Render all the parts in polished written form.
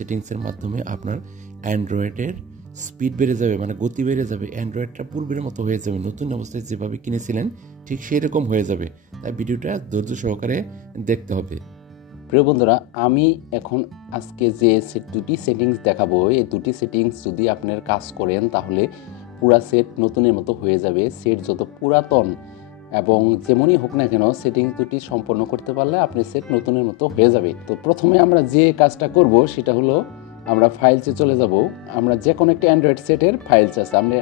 সেটিংসের মাধ্যমে আপনার অ্যান্ড্রয়েডের স্পিড বেড়ে যাবে, মানে গতি বেড়ে যাবে, অ্যান্ড্রয়েডটা পূর্বের মতো হয়ে যাবে, নতুন অবস্থায় যেভাবে কিনেছিলেন ঠিক সেই রকম হয়ে যাবে। তাই ভিডিওটা ধৈর্য সহকারে দেখতে হবে। প্রিয় বন্ধুরা, আমি এখন আজকে যে দুটি সেটিংস দেখাবো, এই দুটি সেটিংস যদি আপনার কাজ করেন তাহলে পুরা সেট নতুনের মতো হয়ে যাবে। সেট যত পুরাতন এবং যেমনই হোক না কেন, সেটিংস দুটি সম্পন্ন করতে পারলে আপনার সেট নতুনের মতো হয়ে যাবে। তো প্রথমে আমরা যে কাজটা করব সেটা হলো আমরা ফাইলসে চলে যাব। আমরা যে কোনো একটা অ্যান্ড্রয়েড সেটের ফাইলস আছে, আমরা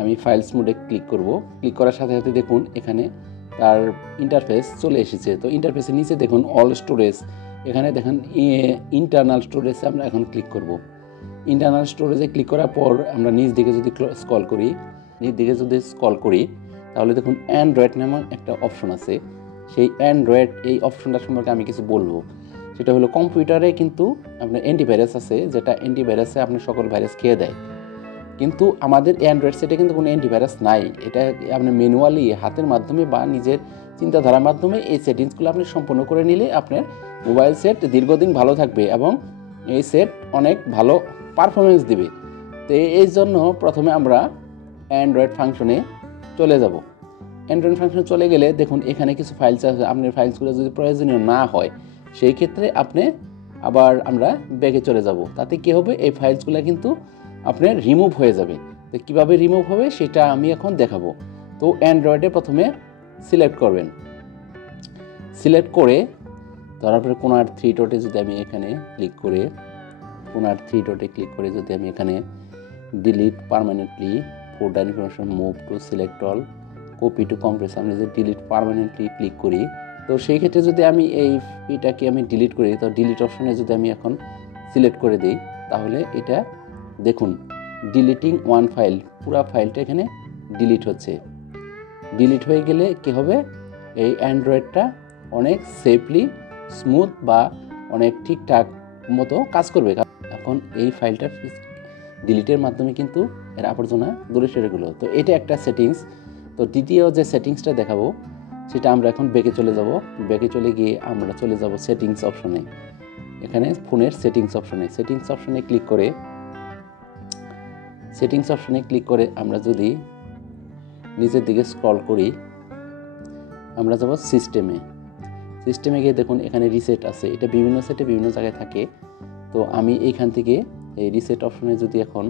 আমি ফাইলস মোডে ক্লিক করব। ক্লিক করার সাথে সাথে দেখুন এখানে তার ইন্টারফেস চলে এসেছে। তো ইন্টারফেসের নিচে দেখুন অল স্টোরেজ, এখানে দেখেন ইন্টারনাল স্টোরেজে আমরা এখন ক্লিক করব। ইন্টারনাল স্টোরেজে ক্লিক করার পর আমরা নিচ দিকে যদি স্ক্রল করি তাহলে দেখুন অ্যান্ড্রয়েড নামক একটা অপশন আছে। সেই অ্যান্ড্রয়েড এই অপশনটা সম্পর্কে আমি কিছু বলবো। সেটা হলো কম্পিউটারে কিন্তু আপনার অ্যান্টিভাইরাস আছে, যেটা অ্যান্টিভাইরাসে আপনার সকল ভাইরাস খেয়ে দেয়। কিন্তু আমাদের অ্যান্ড্রয়েড সেটে কিন্তু কোনো অ্যান্টিভাইরাস নাই। এটা আপনি ম্যানুয়ালি হাতের মাধ্যমে বা নিজের চিন্তাধারার মাধ্যমে এই সেটিংসগুলো আপনি সম্পন্ন করে নিলে আপনার মোবাইল সেট দীর্ঘদিন ভালো থাকবে এবং এই সেট অনেক ভালো পারফরমেন্স দিবে। তো এই জন্য প্রথমে আমরা অ্যান্ড্রয়েড ফাংশনে চলে যাব। অ্যান্ড্রয়েড ফাংশনে চলে গেলে দেখুন এখানে কিছু ফাইলস আছে। আপনার ফাইলসগুলো যদি প্রয়োজনীয় না হয় সেই ক্ষেত্রে আমরা ব্যাকে চলে যাব। তাতে কী হবে, এই ফাইলসগুলো কিন্তু আপনার রিমুভ হয়ে যাবে। তো কীভাবে রিমুভ হবে সেটা আমি এখন দেখাবো। তো অ্যান্ড্রয়েডে প্রথমে সিলেক্ট করবেন। সিলেক্ট করে তারপরে কোনার থ্রি ডটে যদি আমি এখানে ক্লিক করে যদি আমি এখানে delete permanently folder information, move to select all, copy to compress, আমি যদি ডিলিট পার্মানেন্টলি ক্লিক করি, তো সেই ক্ষেত্রে যদি আমি এটাকে আমি ডিলিট করি, তো ডিলিট অপশনে যদি আমি এখন সিলেক্ট করে দিই তাহলে এটা দেখুন ডিলিটিং ওয়ান ফাইল, পুরো ফাইলটা এখানে ডিলিট হচ্ছে। ডিলিট হয়ে গেলে কি হবে, এই অ্যান্ড্রয়েডটা অনেক সেফলি স্মুথ বা অনেক ঠিকঠাক মতো কাজ করবে। এখন এই ফাইলটা ডিলিটের মাধ্যমে কিন্তু এর আবর্জনা দূরে সরে গেল। তো এটা একটা সেটিংস। তো দ্বিতীয় যে সেটিংসটা দেখাবো সেটা আমরা এখন ব্যাকে চলে যাব। ব্যাকে চলে গিয়ে আমরা চলে যাব সেটিংস অপশনে। এখানে ফোনের সেটিংস অপশনে ক্লিক করে আমরা যদি নিচের দিকে স্ক্রল করি, আমরা যাব সিস্টেমে গিয়ে দেখুন এখানে রিসেট আছে। এটা বিভিন্ন সেটে বিভিন্ন জায়গায় থাকে। তো আমি এইখান থেকে এই রিসেট অপশনে যদি এখন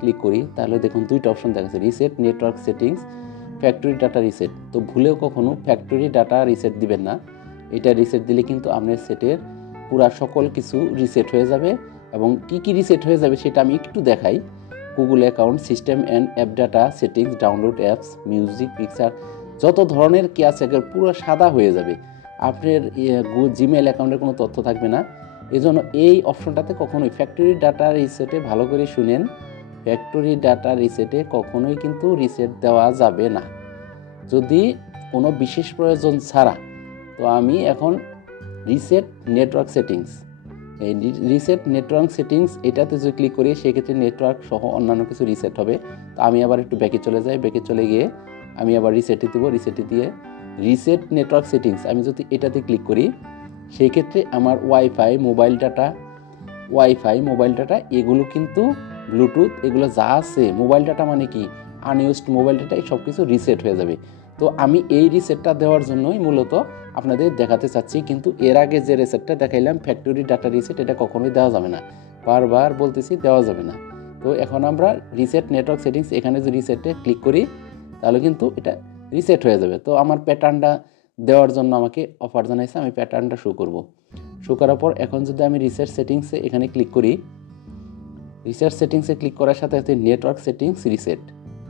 ক্লিক করি তাহলে দেখুন দুইটা অপশন দেখাচ্ছে, reset network settings, factory data reset. তো ভুলেও কখনো ফ্যাক্টরি ডাটা রিসেট দিবেন না। এটা রিসেট দিলে কিন্তু আপনার সেটের পুরা সকল কিছু রিসেট হয়ে যাবে। এবং কি রিসেট হয়ে যাবে সেটা আমি একটু দেখাই। Google account, system and app data settings, download apps, music, picture, যত ধরনের কি আছে পুরো সাদা হয়ে যাবে। আপনার জিমেল অ্যাকাউন্টের কোনো তথ্য থাকবে না। এই জন্য এই অপশনটাতে কখনোই ফ্যাক্টরি ডাটা রিসেটে, ভালো করে শুনেন, ফ্যাক্টরি ডাটা রিসেটে কখনোই কিন্তু রিসেট দেওয়া যাবে না যদি কোনো বিশেষ প্রয়োজন ছাড়া। তো আমি এখন রিসেট নেটওয়ার্ক সেটিংস এটাতে যদি ক্লিক করি সেক্ষেত্রে নেটওয়ার্ক সহ অন্যান্য কিছু রিসেট হবে। তো আমি আবার একটু ব্যাকে চলে যাই। ব্যাকে চলে গিয়ে আমি আবার রিসেটে দিয়ে রিসেট নেটওয়ার্ক সেটিংস আমি যদি এটাতে ক্লিক করি সেই ক্ষেত্রে আমার ওয়াইফাই, মোবাইল ডাটা এগুলো কিন্তু ব্লুটুথ এগুলো যা আছে, মোবাইল ডাটা মানে কি আনইউজড মোবাইল ডাটা, সব কিছু রিসেট হয়ে যাবে। তো আমি এই রিসেটটা দেওয়ার জন্যই মূলত আপনাদের দেখাতে চাচ্ছি। কিন্তু এর আগে যে রিসেটটা দেখাইলাম ফ্যাক্টরি ডাটা রিসেট, এটা কখনোই দেওয়া যাবে না, বারবার বলতেছি দেওয়া যাবে না। তো এখন আমরা রিসেট নেটওয়ার্ক সেটিংস এখানে যদি রিসেটে ক্লিক করি তাহলে কিন্তু এটা রিসেট হয়ে যাবে। তো আমার প্যাটার্নটা দেওয়ার জন্য আমাকে অফার জানাইছে, আমি প্যাটার্নটা শো করার পর এখন যদি আমি রিসেট সেটিংসে এখানে ক্লিক করি, রিসেট সেটিংসে ক্লিক করার সাথে সাথে নেটওয়ার্ক সেটিংস রিসেট,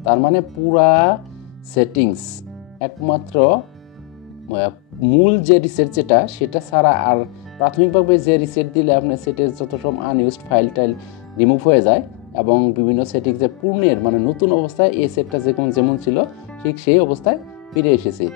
তার মানে পুরা সেটিংস একমাত্র মূল যে রিসেট সেটা ছাড়া আর প্রাথমিকভাবে যে রিসেট দিলে আপনার সেটের যত সব আনইউজড ফাইল রিমুভ হয়ে যায় এবং বিভিন্ন সেটিংসে পূর্ণের মানে নতুন অবস্থায় এই সেটটা যেমন ছিল ঠিক সেই অবস্থায় ফিরে এসেছে।